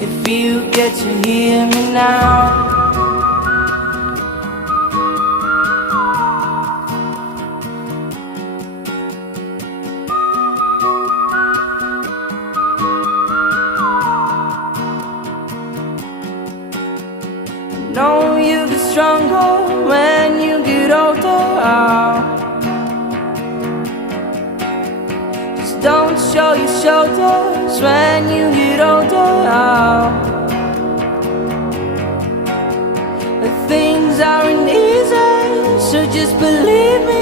if you get to hear me now. Know you get stronger when you get older. Just don't show your shoulders when you get older. Things aren't easy, so just believe me.